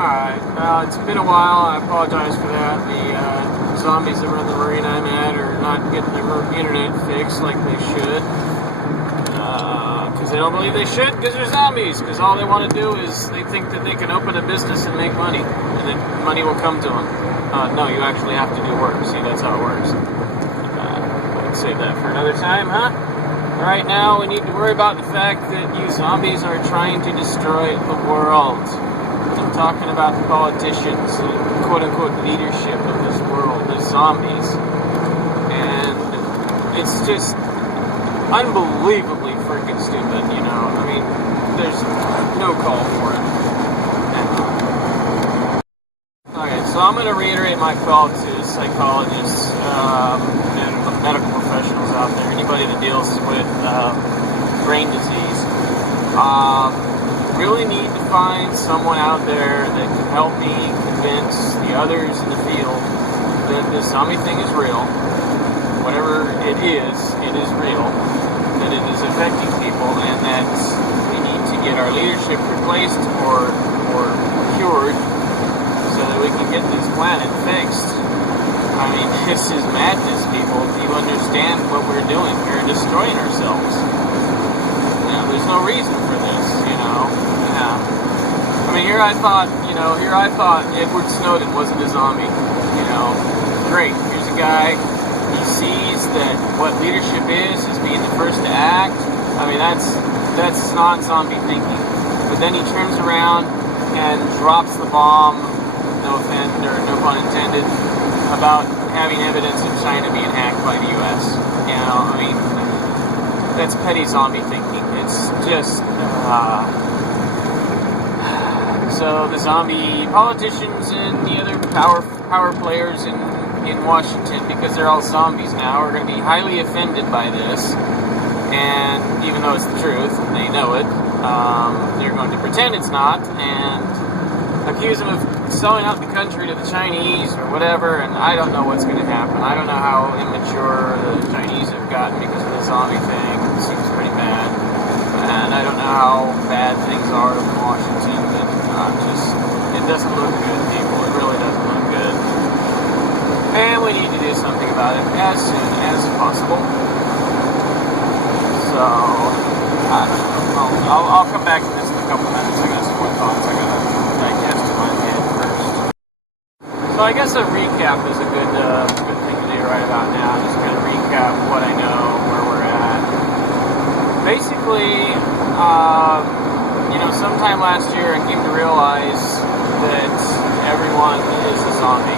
Alright, it's been a while. I apologize for that. The zombies that run the marina I'm at are not getting their internet fixed like they should. Because they don't believe they should, because they're zombies. Because all they want to do is they think that they can open a business and make money. And that money will come to them. No, you actually have to do work. See, that's how it works. Save that for another time, huh? Right now, we need to worry about the fact that you zombies are trying to destroy the world. I'm talking about the politicians and quote-unquote leadership of this world, the zombies. And it's just unbelievably freaking stupid, you know? I mean, there's no call for it. Okay, so I'm going to reiterate my call to psychologists and medical professionals out there, anybody that deals with brain disease. Really need to find someone out there that can help me convince the others in the field that this zombie thing is real. Whatever it is real. That it is affecting people, and that we need to get our leadership replaced or cured so that we can get this planet fixed. I mean, this is madness, people. Do you understand what we're doing? We're destroying ourselves. You know, there's no reason for this, you know. Yeah. I mean, here I thought Edward Snowden wasn't a zombie. You know, great. Here's a guy. He sees that what leadership is being the first to act. I mean, that's non-zombie thinking. But then he turns around and drops the bomb, no pun intended, about having evidence of China being hacked by the U.S. You know, I mean, that's petty zombie thinking. It's just, so the zombie politicians and the other power players in Washington, because they're all zombies now, are going to be highly offended by this. And even though it's the truth, and they know it, they're going to pretend it's not, and accuse them of selling out the country to the Chinese or whatever, and I don't know what's going to happen. I don't know how immature the Chinese have gotten because of the zombie thing. It seems pretty bad. And I don't know how bad things are in Washington, but it doesn't look good, people. It really doesn't look good. And we need to do something about it as soon as possible. So, I don't know. I'll come back to this in a couple minutes. I got some more thoughts I gotta digest in my head first. So I guess a recap is a good thing to do right about now. Just kind of recap what I know, where we're at. Basically, sometime last year I came to realize that everyone is a zombie.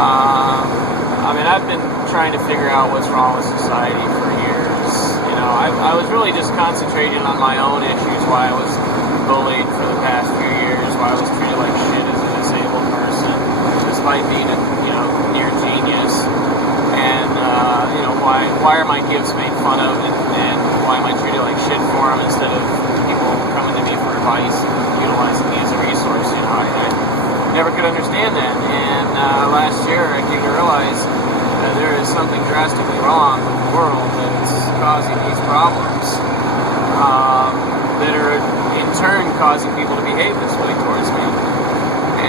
I mean, I've been trying to figure out what's wrong with society for years. You know, I was really just concentrating on my own issues, why I was bullied for the past few years, why I was treated like shit as a disabled person, despite being a, near genius. And, why are my gifts made fun of, and why am I treated like shit for them instead of people coming to me for advice and utilizing me as a resource? You know, I never could understand that. And last year I came to realize that there is something drastically wrong with the world that's causing these problems that are in turn causing people to behave this way towards me.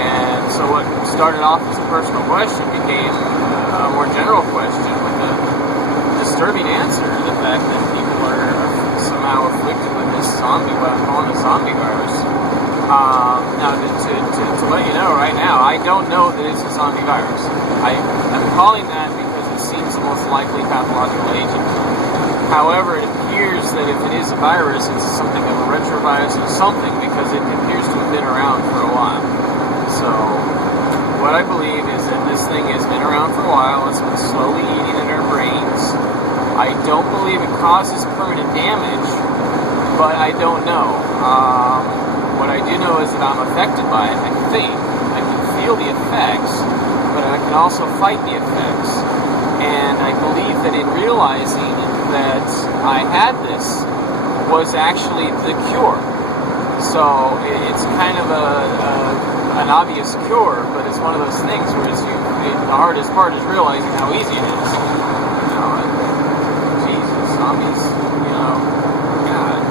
And so what started off as a personal question became a more general question with a disturbing answer, the fact that people are somehow afflicted with this what I'm calling the zombie virus. Now, to let you know right now, I don't know that it's a zombie virus. I'm calling that because it seems the most likely pathological agent. However, it appears that if it is a virus, it's something of a retrovirus or something, because it appears to have been around for a while. So, what I believe is that this thing has been around for a while. It's been slowly eating at our brains. I don't believe it causes permanent damage, but I don't know. What I do know is that I'm affected by it. I can feel the effects, but I can also fight the effects. And I believe that in realizing that I had this was actually the cure. So it's kind of an obvious cure, but it's one of those things where the hardest part is realizing how easy it is. Jesus, zombies, God.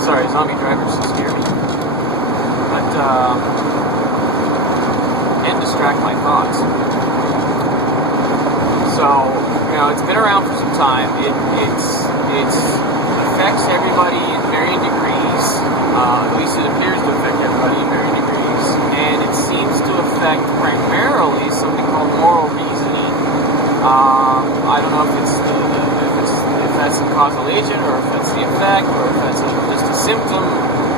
Sorry, zombie drivers scare me. and distract my thoughts. So, it's been around for some time. It affects everybody in varying degrees. At least it appears to affect everybody in varying degrees. And it seems to affect primarily something called moral reasoning. I don't know if that's the causal agent, or if that's the effect, or if that's just a symptom,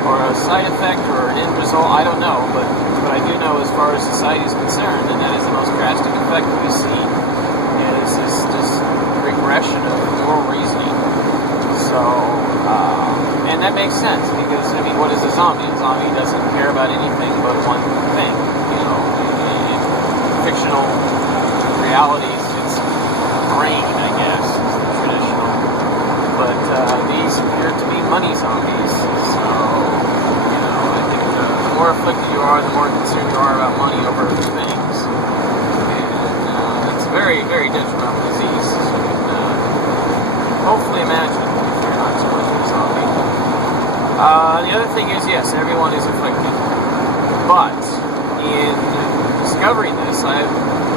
or a side effect, or an end result. I don't know, but I do know, as far as society is concerned, and that is the most drastic effect that we see, is this regression of moral reasoning. So, and that makes sense, because, what is a zombie? A zombie doesn't care about anything but one thing. In fictional realities, it's brain, I guess, is the traditional. But these appear to be money zombies. So, I think the more afflicted you are, the more concerned you are about money over other things. And it's a very, very detrimental disease. So you can hopefully imagine if you're not so much of a zombie. The other thing is, yes, everyone is afflicted. But in discovering this, I've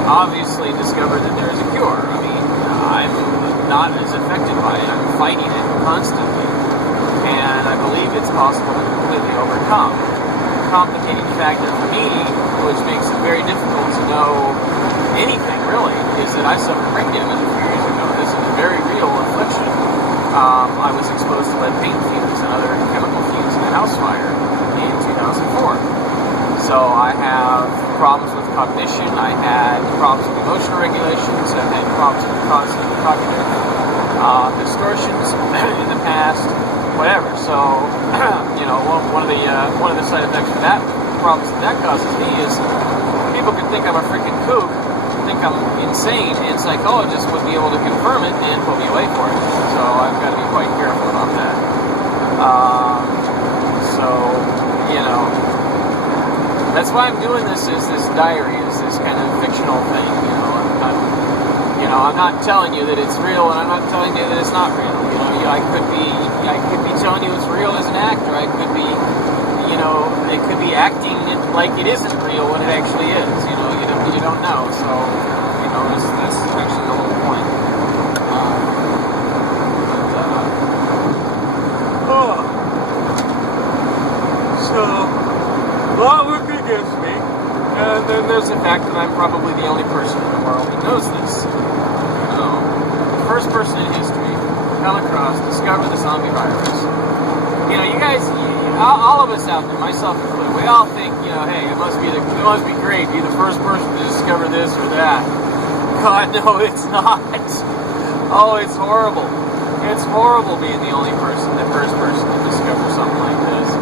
obviously discovered that there is a cure. I'm not as affected by it. I'm fighting it constantly. And I believe it's possible to completely overcome. The complicating factor for me, which makes it very difficult to know anything really, is that I suffered brain damage a few years ago. This is a very real affliction. I was exposed to lead paint fumes and other chemical fumes in a house fire in 2004. So I have problems with cognition, I had problems with emotional regulations, I've had problems with cognitive distortions in the past, whatever. So, one of the side effects of that, problems that causes me, is people could think I'm a freaking kook, think I'm insane, and psychologists would be able to confirm it and put me away for it. So I've got to be quite careful about that. That's why I'm doing this diary, is this kind of fictional thing. I'm not telling you that it's real, and I'm not telling you that it's not real. I could be telling you it's real as an actor. I could be, it could be acting like it isn't real when it actually is. You don't know. So, that's actually the whole point. So, a lot working against me, and then there's the fact that I'm probably the only person in the world who knows this. The first person in history to come across, discover the zombie virus. You guys, all of us out there, myself included, we all think, hey, it must be great, be the first person to discover this or that. God, no, it's not. Oh, it's horrible. It's horrible being the first person to discover something like this.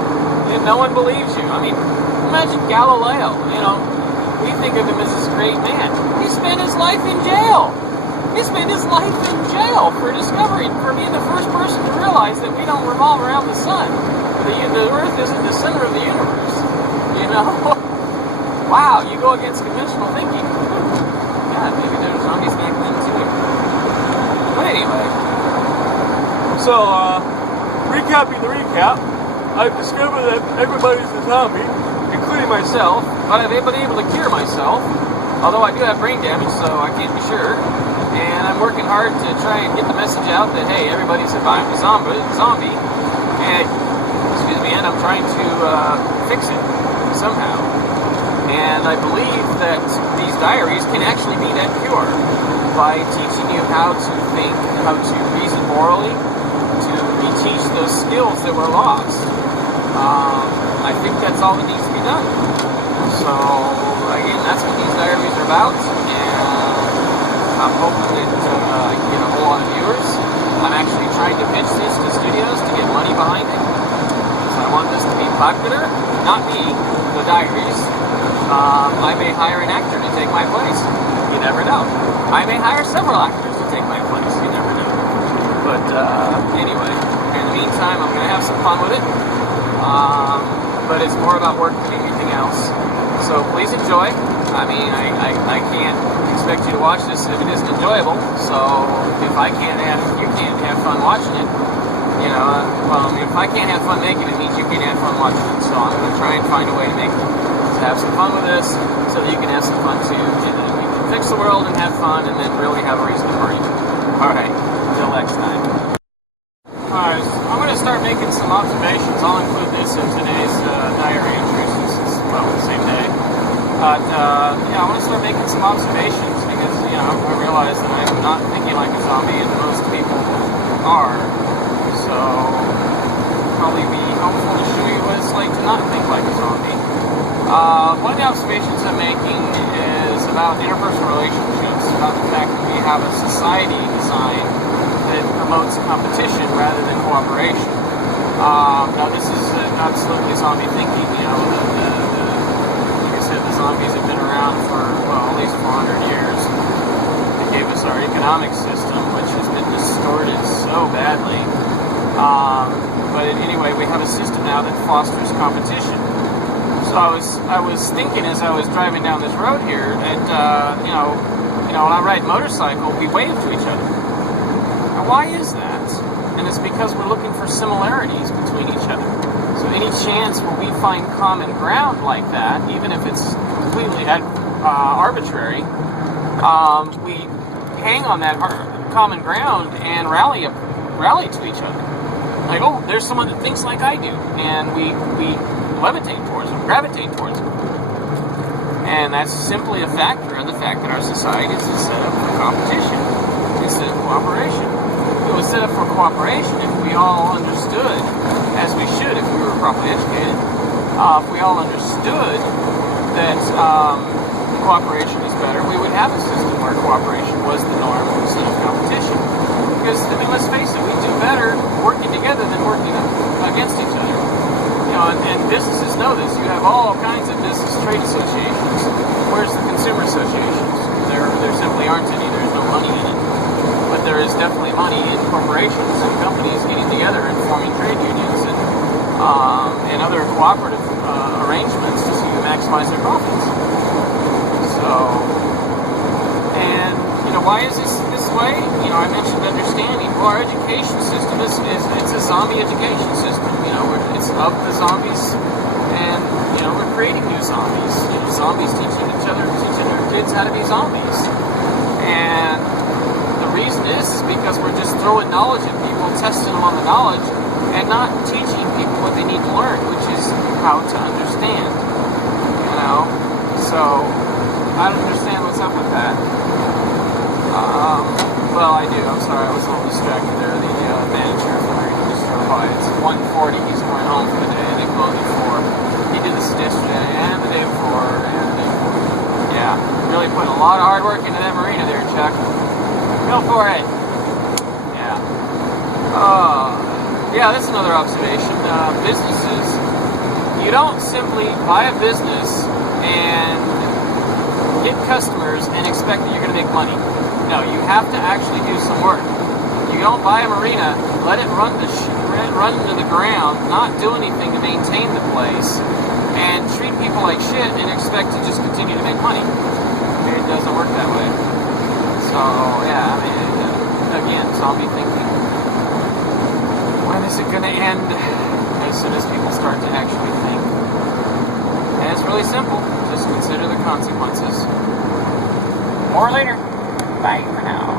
And no one believes you. Imagine Galileo, we think of him as this great man. He spent his life in jail. For being the first person to realize that we don't revolve around the sun. The Earth isn't the center of the universe. Wow, you go against conventional thinking. God, maybe there's zombies back then too. But anyway, so recapping the recap, I've discovered that everybody's a zombie, including myself, but I've been able to cure myself, although I do have brain damage, so I can't be sure. And I'm working hard to try and get the message out that, hey, everybody's a zombie, and I'm trying to fix it somehow. And I believe that these diaries can actually be that cure by teaching you how to think, how to reason morally, to reteach those skills that were lost. I think that's all that needs to be done. So, again, that's what these diaries are about, and I'm hoping that I can get a whole lot of viewers. I'm actually trying to pitch this to studios to get money behind it. So I want this to be popular, not me, the diaries. I may hire an actor to take my place. You never know. I may hire several actors to take my place. You never know. But anyway, in the meantime, I'm going to have some fun with it. But it's more about work than anything else. So please enjoy. I can't expect you to watch this if it isn't enjoyable. So if you can't have fun watching it, If I can't have fun making it, means you can't have fun watching it. So I'm going to try and find a way to make it. To have some fun with this, so that you can have some fun too. And then we can fix the world and have fun, and then really have a reason to party. Alright, until next time. Alright, I'm going to start making some observations. I'll include this in today's diary entries. This is, the same day. But, I want to start making some observations because, I realize that I'm not thinking like a zombie, and most people are. So, probably be helpful to show you what it's like to not think like a zombie. One of the observations I'm making is about interpersonal relationships, about the fact that we have a society design that promotes competition rather than cooperation. Now, this is absolutely zombie thinking. Like I said, the zombies have been around for, at least 400 years. They gave us our economic system, which has been distorted so badly. But anyway, we have a system now that fosters competition. So I was thinking as I was driving down this road here that when I ride motorcycle, we wave to each other. Now, why is that? And it's because we're looking for similarities between each other. So any chance where we find common ground like that, even if it's completely arbitrary, we hang on that common ground and rally to each other. Like, oh, there's someone that thinks like I do, and we levitate towards them, gravitate towards them. And that's simply a factor of the fact that our society is set up for competition instead of cooperation. It was set up for cooperation if we all understood, as we should if we were properly educated, if we all understood that cooperation is better, we would have a system where cooperation was the norm instead of competition. Because, let's face it, we do better working together than working against each other. And businesses know this. You have all kinds of business trade associations. Where's the consumer associations? There simply aren't any. There's no money in it. But there is definitely money in corporations and companies getting together and forming trade unions and other cooperative arrangements to maximize their profits. Why is this way? I mentioned understanding. Well, our education system it's a zombie education system. It's of the zombies, and we're creating new zombies. Zombies teaching their kids how to be zombies. And the reason is because we're just throwing knowledge at people, testing them on the knowledge, and not teaching people what they need to learn, which is how to understand. So I don't understand what's up with that. Well, I do. I'm sorry, I was a little distracted there. The manager of the marina just drove by. It's 1:40. He's going home for the day. They closed at 4. He did this yesterday and the day before and the day before. Yeah, really put a lot of hard work into that marina there, Chuck. Go for it. Yeah. That's another observation. Businesses. You don't simply buy a business and get customers and expect that you're going to make money. No, you have to actually do some work. You don't buy a marina, let it run into the ground, not do anything to maintain the place, and treat people like shit and expect to just continue to make money. It doesn't work that way. So, again, zombie thinking. When is it going to end? As soon as people start to actually think. And it's really simple. Just consider the consequences. More later. Bye for now.